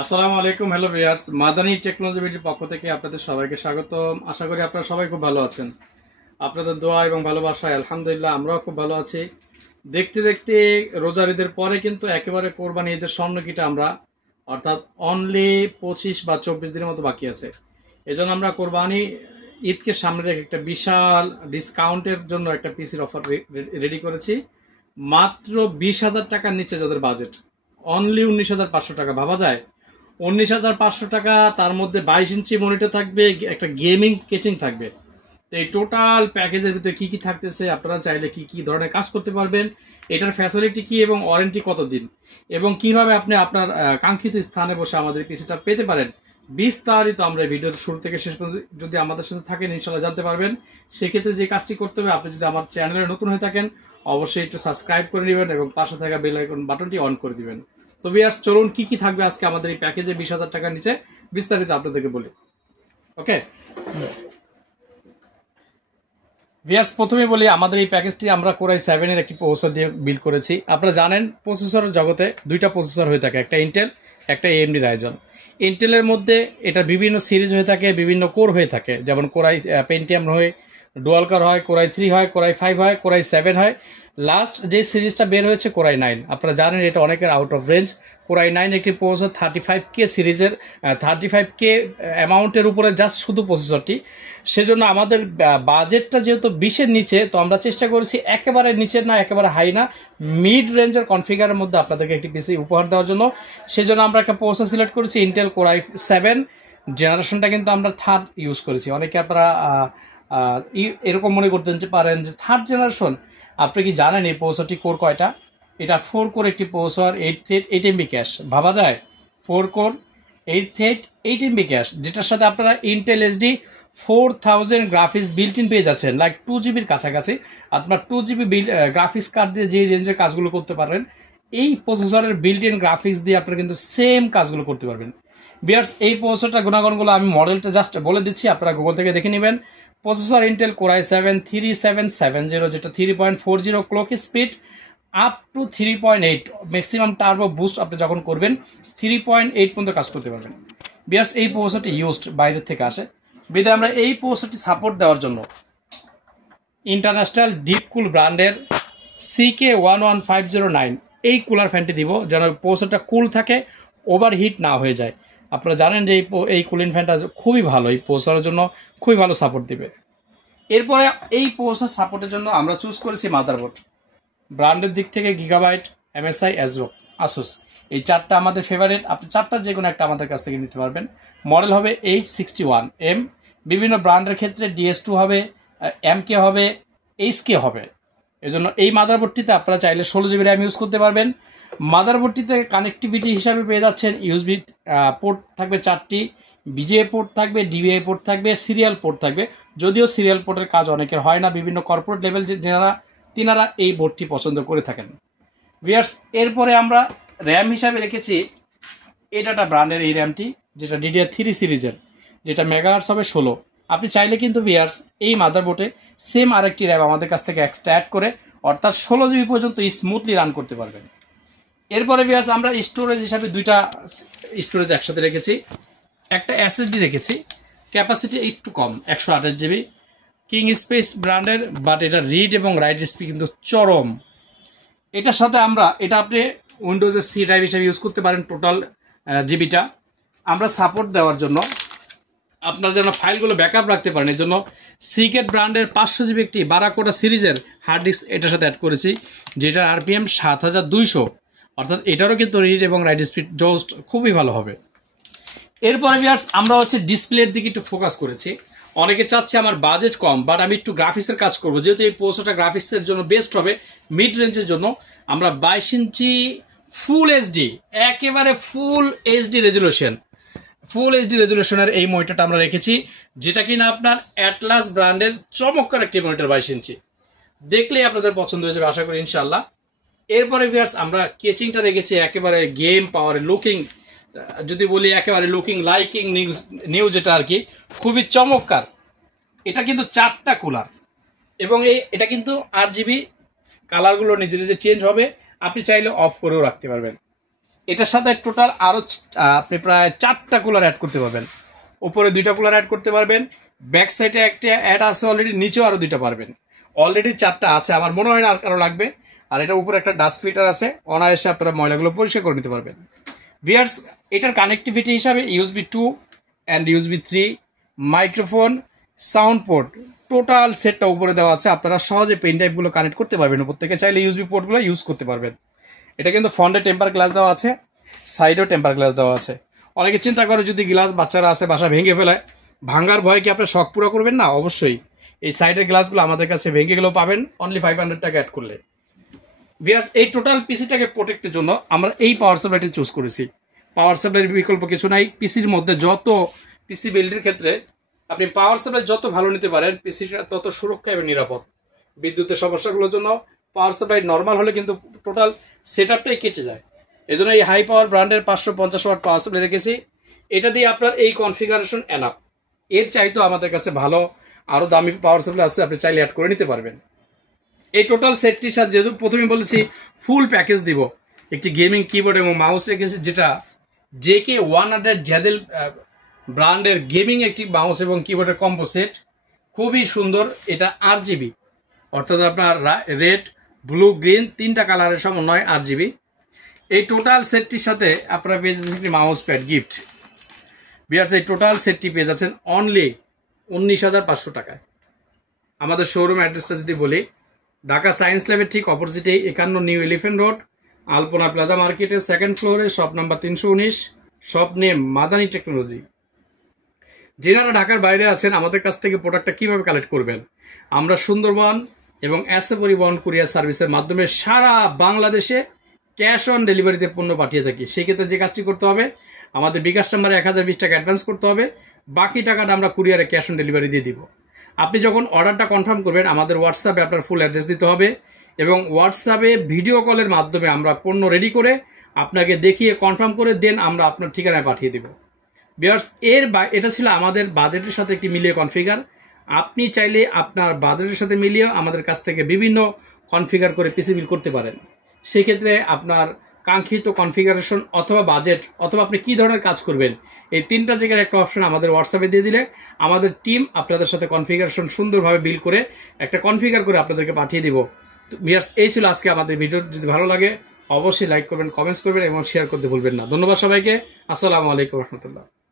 আসসালামু আলাইকুম। Hello viewers, Madani technology ভিডিওর পক্ষ থেকে আপনাদের সবাইকে স্বাগতম। আশা করি আপনারা সবাই খুব ভালো আছেন। আপনাদের দোয়া এবং ভালোবাসায় আলহামদুলিল্লাহ আমরাও খুব ভালো আছি। দেখতে দেখতে রোজার ঈদের পরে কিন্তু একেবারে কোরবানি ঈদের স্বর্ণকিটা আমরা অর্থাৎ অনলি 25 বা 24 দিনের মতো বাকি আছে। এজন্য আমরা কোরবানি ঈদকে সামনে রেখে একটা বিশাল ডিসকাউন্টের জন্য একটা পিসির অফার রেডি করেছি। মাত্র 20,000 টাকার নিচে যাদের বাজেট, অনলি 19,500 টাকা। ভাবা যায় 19,500 টাকা, তার মধ্যে 22 ইঞ্চি মনিটর থাকবে, একটা গেমিং কেচিং থাকবে। তো এই টোটাল প্যাকেজের ভিতরে কি কি থাকতেছে, আপনারা চাইলে কি কি ধরনের কাজ করতে পারবেন, এটার ফ্যাসিলিটি কি এবং ওয়ারেন্টি কতদিন, এবং কিভাবে আপনি আপনার কাঙ্ক্ষিত স্থানে বসে আমাদের পিসিটা পেতে পারেন, বিস্তারিত আমরা ভিডিওর শুরু থেকে শেষ পর্যন্ত যদি আমাদের সাথে থাকেন ইনশাল্লাহ জানতে পারবেন। সেক্ষেত্রে যে কাজটি করতে হবে, আপনি যদি আমার চ্যানেলে নতুন হয়ে থাকেন অবশ্যই একটু সাবস্ক্রাইব করে নেবেন এবং পাশে থাকা বেল আইকন বাটনটি অন করে দিবেন। তো ভিউয়ার্স, চলুন কি কি থাকবে আজকে আমাদের এই প্যাকেজে 20,000 টাকার নিচে বিস্তারিত আপনাদেরকে বলি। ওকে ভিউয়ার্স, প্রথমে বলি আমাদের এই প্যাকেজটি আমরা কোরাই 7 এর একটি প্রসেসর দিয়ে বিল্ড করেছি। আপনারা জানেন প্রসেসরের জগতে দুইটা প্রসেসর হয়ে থাকে, একটা ইন্টেল, একটা এএমডি রাইজন। ইন্টেলের মধ্যে এটা বিভিন্ন সিরিজ হয়ে থাকে, বিভিন্ন কোর হয়ে থাকে, যেমন কোরাই পেন্টিয়াম হয়, ডুয়াল কোর হয়, কোরাই 3 হয়, কোরাই 5 হয়, কোরাই 7 হয়। লাস্ট যে সিরিজটা বের হয়েছে কোরাই 9, আপনারা জানেন এটা অনেকের আউট অফ রেঞ্জ। কোরাই 9 একটি প্রসেসর 35K সিরিজের, 35K অ্যামাউন্টের উপরে জাস্ট শুধু প্রসেসরটি। সেজন্য আমাদের বাজেটটা যেহেতু 20-এর নিচে, তো আমরা চেষ্টা করেছি একেবারে নিচের না একেবারে হাই না, মিড রেঞ্জের কনফিগারের মধ্যে আপনাদেরকে একটি পিসি উপহার দেওয়ার জন্য। সেজন্য আমরা একটা প্রসেসর সিলেক্ট করেছি ইন্টেল কোরাই 7 জেনারেশনটা, কিন্তু আমরা থার্ড ইউজ করেছি। অনেকে আপনারা এরকম মনে করতে পারেন যে থার্ড জেনারেশন, আপনি কি জানেন এই প্রসেসরটি কোর কয়টা? এটা 4 কোর একটি প্রসেসর, 8 থ্রেড 8 MB ক্যাশ। ভাবা যায় 4 কোর 8 থ্রেড 8 MB ক্যাশ, যেটার সাথে আপনারা Intel SD 4000 graphics built in পেয়ে যাচ্ছেন, লাইক 2 GB কাছাকাছি। আপনার 2 GB গ্রাফিক্স কার্ড দিয়ে যে রেঞ্জের কাজগুলো করতে পারবেন, এই প্রসেসরের বিল্ট ইন গ্রাফিক্স দিয়ে আপনারা কিন্তু সেম কাজগুলো করতে পারবেন। ভিউয়ার্স, এই প্রসেসরটা গুণাগুণগুলো আমি মডেলটা জাস্ট বলে দিচ্ছি, আপনারা গুগল থেকে দেখে নেবেন। প্রসেসর ইন্টেল কোরাই 7 3770, যেটা 3.40 clock speed up to 3.8, maximum turbo boost আপনি যখন করবেন 3.8 পর্যন্ত কাজ করতে পারবেন। বিয়াস, এই প্রসেসরটি ইউজড বাইরের থেকে আসে, বিধায় আমরা এই প্রসেসরটি সাপোর্ট দেওয়ার জন্য ইন্টারন্যাশনাল ডিপকুল ব্র্যান্ডের CK11509 এই কুলার ফ্যানটি দিব, যেন প্রসেসরটা কুল থাকে, ওভারহিট না হয়ে যায়। আপনারা জানেন যে এই কুলিং ফ্যানটা খুবই ভালো, এই প্রসেসরের জন্য খুবই ভালো সাপোর্ট দিবে। এরপরে এই প্রসেসর সাপোর্টের জন্য আমরা চুজ করেছি মাদারবোর্ড। ব্র্যান্ডের দিক থেকে গিগাবাইট, MSI, ASRock, ASUS, এই চারটা আমাদের ফেভারিট। আপনি চারটার যে কোনো একটা আমাদের কাছ থেকে নিতে পারবেন। মডেল হবে H61M, বিভিন্ন ব্র্যান্ডের ক্ষেত্রে DS2 হবে, MK হবে, HK হবে। এজন্য এই মাদারবোর্ডটিতে আপনারা চাইলে 16 GB RAM ইউজ করতে পারবেন। মাদারবোর্ডটিতে কানেক্টিভিটি হিসাবে পেয়ে যাচ্ছেন USB পোর্ট থাকবে 4টি, BGA পোর্ট থাকবে, DVI পোর্ট থাকবে, সিরিয়াল পোর্ট থাকবে। যদিও সিরিয়াল পোর্টের কাজ অনেকের হয় না, বিভিন্ন কর্পোরেট লেভেল তিনারা এই বোর্ডটি পছন্দ করে থাকেন। ভিউয়ার্স, এরপরে আমরা র্যাম হিসাবে রেখেছি এডাটা ব্র্যান্ডের এই র্যামটি, যেটা DDR3 সিরিজের, যেটা মেগাহার্টজ হবে 16। আপনি চাইলে কিন্তু ভিউয়ার্স এই মাদারবোর্ডে সেম আরেকটি র্যাম আমাদের কাছ থেকে এক্সট্রা অ্যাড করে অর্থাৎ 16 GB পর্যন্ত স্মুথলি রান করতে পারবেন। এরপরে ভিউয়ার্স, আমরা স্টোরেজ হিসাবে দুইটা স্টোরেজ একসাথে রেখেছি। একটা SSD রেখেছি, ক্যাপাসিটি একটু কম, 128 GB, কিং স্পেস ব্র্যান্ডের, বাট এটা রিড এবং রাইট স্পিড কিন্তু চরম। এটার সাথে এটা আপনি উইন্ডোজের C ড্রাইভ হিসেবে ইউজ করতে পারেন। টোটাল জিবিটা আমরা সাপোর্ট দেওয়ার জন্য, আপনার যেন ফাইলগুলো ব্যাকআপ রাখতে পারেন, এর জন্য সিকেট ব্র্যান্ডের 500 GB একটি বারাকোডা সিরিজের হার্ড ডিস্ক এটার সাথে অ্যাড করেছি, যেটার RPM 7200, অর্থাৎ এটারও কিন্তু রিড এবং রাইট স্পিড জাস্ট খুবই ভালো হবে। এরপরে ভিউয়ার্স, আমরা ডিসপ্লের দিকে একটু ফোকাস করেছি। অনেকে চাচ্ছে আমার বাজেট কম, বাট আমি একটু গ্রাফিক্সের কাজ করব, যেহেতু এই প্রসেসরটা গ্রাফিক্সের জন্য বেস্ট হবে মিড রেঞ্জের জন্য। আমরা 22 ইঞ্চি ফুল HD, একেবারে ফুল এইচডি রেজুলেশনের এই মনিটরটা আমরা রেখেছি, যেটা কিনা আপনার অ্যাটলাস ব্র্যান্ডের চমৎকার একটি মনিটর, 22 ইঞ্চি। দেখলেই আপনাদের পছন্দ হয়ে যাবে আশা করি ইনশাল্লাহ। এরপরে ভিউয়ার্স, আমরা কেচিংটা রেখেছি একেবারে গেম পাওয়ারে, লুকিং, যদি বলি একেবারে লুকিং লাইকিং নিউজ, যেটা আর কি খুবই চমৎকার। এটা কিন্তু 4টা কুলার, এবং এটা কিন্তু RGB কালারগুলো নিজে নিজে চেঞ্জ হবে, আপনি চাইলে অফ করেও রাখতে পারবেন। এটার সাথে টোটাল আরও আপনি প্রায় 4টা কুলার অ্যাড করতে পারবেন। উপরে 2টা কুলার অ্যাড করতে পারবেন, ব্যাক সাইডে একটা অ্যাড আছে অলরেডি, নিচেও আরও 2টা পারবেন। অলরেডি 4টা আছে, আমার মনে হয় না আর কারো লাগবে। আর এটা উপরে একটা ডাস্ট ফিল্টার আছে, অনায়াসে আপনারা ময়লাগুলো পরিষ্কার করে নিতে পারবেন। ভিউয়ার্স, এটার কানেক্টিভিটি হিসাবে USB 2 and USB 3, microphone, sound port, total সেটটা উপরে দেওয়া আছে। আপনারা সহজে পেন ড্রাইভগুলো কানেক্ট করতে পারবেন, উপর থেকে চাইলে USB পোর্টগুলো ইউজ করতে পারবেন। এটা কিন্তু ফ্রন্টে টেম্পার গ্লাস দেওয়া আছে, সাইডেও টেম্পার গ্লাস দেওয়া আছে। অনেকে চিন্তা করে যদি গ্লাস বাচ্চারা আছে বাসা ভেঙে ফেলায়, ভাঙার ভয় কি আপনার শখ পুরো করবেন না? অবশ্যই এই সাইডের গ্লাসগুলো আমাদের কাছে ভেঙে গেলেও পাবেন অনলি 500 টাকা অ্যাড করলে। ভিউয়ার্স, এই টোটাল পিসিটাকে প্রোটেক্টের জন্য আমরা এই পাওয়ার সাপ্লাইটি চুজ করেছি। পাওয়ার সাপ্লাইয়ের বিকল্প কিছু নাই। পিসির মধ্যে যত পিসি বিল্ডের ক্ষেত্রে আপনি পাওয়ার সাপ্লাই যত ভালো নিতে পারেন, পিসিটা তত সুরক্ষা এবং নিরাপদ। বিদ্যুতের সমস্যাগুলোর জন্য পাওয়ার সাপ্লাই নর্মাল হলে কিন্তু টোটাল সেট আপটাই কেটে যায়। এই জন্য এই হাই পাওয়ার ব্র্যান্ডের 550 ওয়াট পাওয়ার সাপ্লাই রেখেছি। এটা দিয়ে আপনার এই কনফিগারেশন এনাফ। এর চাইতো আমাদের কাছে ভালো আরও দামি পাওয়ার সাপ্লাই আছে, আপনি চাইলে অ্যাড করে নিতে পারবেন। এই টোটাল সেটটির সাথে যেহেতু প্রথমে বলেছি ফুল প্যাকেজ দিব, একটি গেমিং কিবোর্ড এবং মাউস রেখেছি, যেটা JK100 জ্যাদেল ব্র্যান্ডের গেমিং একটি মাউস এবং কিবোর্ডের কম্বো সেট। খুবই সুন্দর। এটা RGB, অর্থাৎ আপনার রেড, ব্লু, গ্রিন 3টা কালারের সমন্বয় RGB। এই টোটাল সেটটির সাথে আপনারা পেয়ে যাচ্ছেন একটি মাউস প্যাড গিফট। ভিউয়ার্স, এই টোটাল সেটটি পেয়ে যাচ্ছেন অনলি 19,500 টাকায়। আমাদের শোরুম অ্যাড্রেসটা যদি বলি, ঢাকা সায়েন্স ল্যাবের ঠিক অপোজিটে 51 নিউ এলিফ্যান্ট রোড, আলপনা প্লাজা মার্কেটের 2nd ফ্লোরে, shop number 319, shop name Madani technology. যারা ঢাকার বাইরে আছেন, আমাদের কাছ থেকে প্রোডাক্টটা কিভাবে কালেক্ট করবেন, আমরা সুন্দরবন এবং এসএ পরিবহন কুরিয়ার সার্ভিসের মাধ্যমে সারা বাংলাদেশে ক্যাশ অন ডেলিভারিতে পণ্য পাঠিয়ে থাকি। সেক্ষেত্রে যে কাজটি করতে হবে, আমাদের বিকাশ নাম্বারে 1020 টাকা অ্যাডভান্স করতে হবে, বাকি টাকাটা আমরা কুরিয়ারে ক্যাশ অন ডেলিভারি দিয়ে দিব। আপনি যখন অর্ডারটা কনফার্ম করবেন, আমাদের হোয়াটসঅ্যাপে আপনার ফুল অ্যাড্রেস দিতে হবে এবং হোয়াটসঅ্যাপে ভিডিও কলের মাধ্যমে আমরা পণ্য রেডি করে আপনাকে দেখিয়ে কনফার্ম করে দেন আমরা আপনার ঠিকানায় পাঠিয়ে দেব। ভিউয়ার্স, এটা ছিল আমাদের বাজেটের সাথে একটি মিলিয়ে কনফিগার। আপনি চাইলে আপনার বাজেটের সাথে মিলিয়ে আমাদের কাছ থেকে বিভিন্ন কনফিগার করে পিসি বিল করতে পারেন। সেক্ষেত্রে আপনার কাঙ্ক্ষিত কনফিগারেশন অথবা বাজেট অথবা আপনি কী ধরনের কাজ করবেন, এই 3টা জায়গার একটা অপশন আমাদের হোয়াটসঅ্যাপে দিয়ে দিলে আমাদের টিম আপনাদের সাথে কনফিগারেশন সুন্দরভাবে বিল করে একটা কনফিগার করে আপনাদেরকে পাঠিয়ে দিব। তো ভিউয়ার্স, এই ছিল আজকে আমাদের ভিডিও। যদি ভালো লাগে অবশ্যই লাইক করবেন, কমেন্টস করবেন এবং শেয়ার করতে ভুলবেন না। ধন্যবাদ সবাইকে। আসসালামু আলাইকুম রহমতুল্লাহ।